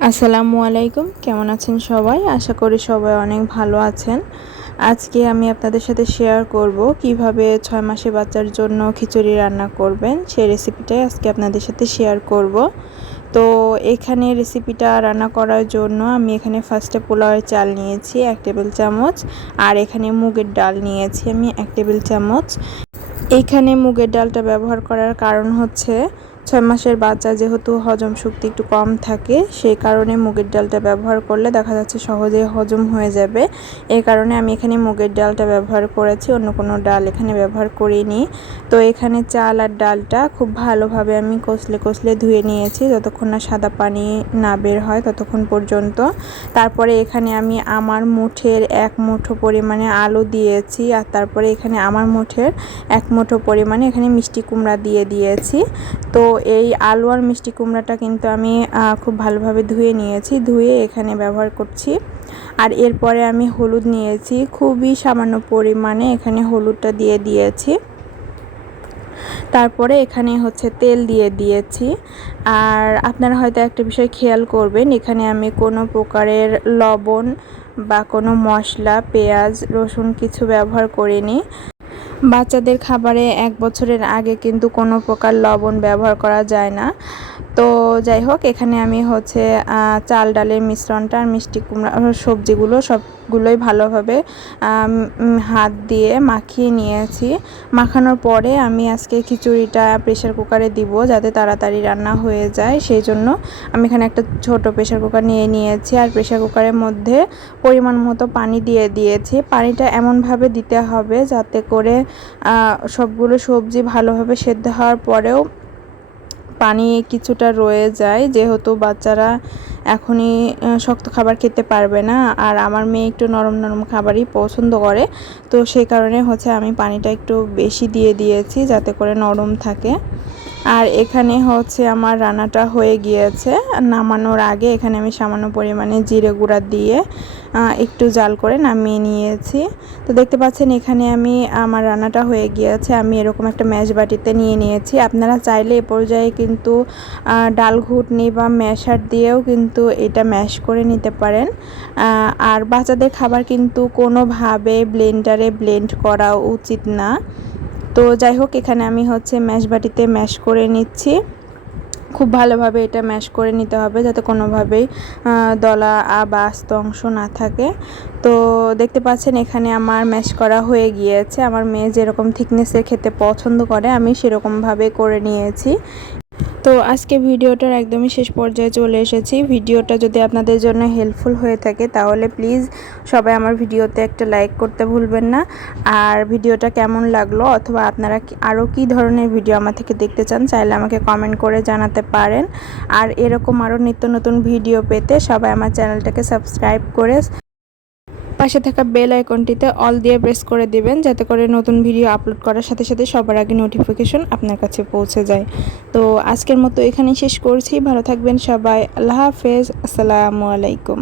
আসসালামু আলাইকুম। কেমন আছেন সবাই? আশা করি সবাই অনেক ভালো আছেন। আজকে আমি আপনাদের সাথে শেয়ার করব কীভাবে ছয় মাসে বাচ্চার জন্য খিচুড়ি রান্না করবেন। সেই রেসিপিটাই আজকে আপনাদের সাথে শেয়ার করব। তো এখানে রেসিপিটা রান্না করার জন্য আমি এখানে ফার্স্টে পোলাওয়ের চাল নিয়েছি, এক টেবিল চামচ। আর এখানে মুগের ডাল নিয়েছি আমি এক টেবিল চামচ। এখানে মুগের ডালটা ব্যবহার করার কারণ হচ্ছে ছয় মাসের বাচ্চা যেহেতু হজম শক্তি একটু কম থাকে, সেই কারণে মুগের ডালটা ব্যবহার করলে দেখা যাচ্ছে সহজে হজম হয়ে যাবে। এই কারণে আমি এখানে মুগের ডালটা ব্যবহার করেছি, অন্য কোনো ডাল এখানে ব্যবহার করিনি। তো এখানে চাল আর ডালটা খুব ভালোভাবে আমি কষলে কষলে ধুয়ে নিয়েছি, যতক্ষণ না সাদা পানি না বের হয় ততক্ষণ পর্যন্ত। তারপরে এখানে আমি আমার মুঠের এক মুঠো পরিমাণে আলু দিয়েছি, আর তারপরে এখানে আমার মুঠের এক মুঠো পরিমাণে এখানে মিষ্টি কুমড়া দিয়ে দিয়েছি। তো এই আলু আর মিষ্টি কুমড়াটা কিন্তু আমি খুব ভালোভাবে ধুয়ে নিয়েছি। ধুয়ে এখানে ব্যবহার করছি। আর এরপরে আমি হলুদ নিয়েছি। খুবই সামান্য পরিমাণে এখানে হলুদটা দিয়ে দিয়েছি। তারপরে এখানে হচ্ছে তেল দিয়ে দিয়েছি। আর আপনারা হয়তো একটা বিষয় খেয়াল করবেন, এখানে আমি কোনো প্রকারের লবণ বা কোনো মশলা, পেঁয়াজ, রসুন কিছু ব্যবহার করিনি। বাচ্চাদের খাবারে এক বছরের আগে কিন্তু কোনো প্রকার লবণ ব্যবহার করা যায় না। তো যাই হোক, এখানে আমি হচ্ছে চাল ডালের মিশ্রণটা আর মিষ্টি কুমড়া সবজিগুলো সবগুলোই ভালোভাবে হাত দিয়ে মাখিয়ে নিয়েছি। মাখানোর পরে আমি আজকে খিচুড়িটা প্রেশার কুকারে দিব যাতে তাড়াতাড়ি রান্না হয়ে যায়। সেই জন্য আমি এখানে একটা ছোট প্রেশার কুকার নিয়ে নিয়েছি আর প্রেশার কুকারের মধ্যে পরিমাণ মতো পানি দিয়ে দিয়েছি। পানিটা এমনভাবে দিতে হবে যাতে করে সবগুলো সবজি ভালোভাবে সেদ্ধ হওয়ার পরেও পানি কিছুটা রয়ে যায়, যেহেতু বাচ্চারা এখনই শক্ত খাবার খেতে পারবে না। আর আমার মেয়ে একটু নরম নরম খাবারই পছন্দ করে। তো সেই কারণে হচ্ছে আমি পানিটা একটু বেশি দিয়ে দিয়েছি যাতে করে নরম থাকে। আর এখানে হচ্ছে আমার রান্নাটা হয়ে গিয়েছে। নামানোর আগে এখানে আমি সামান্য পরিমাণে জিরে গুঁড়া দিয়ে একটু জাল করে নামিয়ে নিয়েছি। তো দেখতে পাচ্ছেন এখানে আমি, আমার রান্নাটা হয়ে গিয়েছে। আমি এরকম একটা ম্যাশ বাটিতে নিয়ে নিয়েছি। আপনারা চাইলে এ পর্যায়ে কিন্তু ডাল ঘুটনি বা ম্যাশার দিয়েও কিন্তু এটা ম্যাশ করে নিতে পারেন। আর বাচ্চাদের খাবার কিন্তু কোনোভাবে ব্লেন্ডারে ব্লেন্ড করা উচিত না। তো যাই হোক, এখানে আমি হচ্ছে ম্যাশ বাটিতে ম্যাশ করে নিচ্ছি। খুব ভালোভাবে এটা ম্যাশ করে নিতে হবে যাতে কোনোভাবেই দলা বা আস্ত অংশ না থাকে। তো দেখতে পাচ্ছেন এখানে আমার ম্যাশ করা হয়ে গিয়েছে। আমার মেয়ে যেরকম থিকনেসের খেতে পছন্দ করে, আমি সেরকমভাবে করে নিয়েছি। তো আজকে ভিডিওটার একদমই শেষ পর্যায়ে চলে এসেছি। ভিডিওটা যদি আপনাদের জন্য হেল্পফুল হয়ে থাকে, তাহলে প্লিজ সবাই আমার ভিডিওতে একটা লাইক করতে ভুলবেন না। আর ভিডিওটা কেমন লাগল, অথবা আপনারা আরও কি ধরনের ভিডিও আমার থেকে দেখতে চান, চাইলে আমাকে কমেন্ট করে জানাতে পারেন। আর এরকম আরও নিত্য নতুন ভিডিও পেতে সবাই আমার চ্যানেলটাকে সাবস্ক্রাইব করে পাশে থাকা বেল আইকনটিতে অল দিয়ে প্রেস করে দিবেন, যাতে করে নতুন ভিডিও আপলোড করার সাথে সাথে সবার আগে নোটিফিকেশন আপনার কাছে পৌঁছে যায়। তো আজকের মতো এখানেই শেষ করছি। ভালো থাকবেন সবাই। আল্লাহ হাফেজ। আসসালামু আলাইকুম।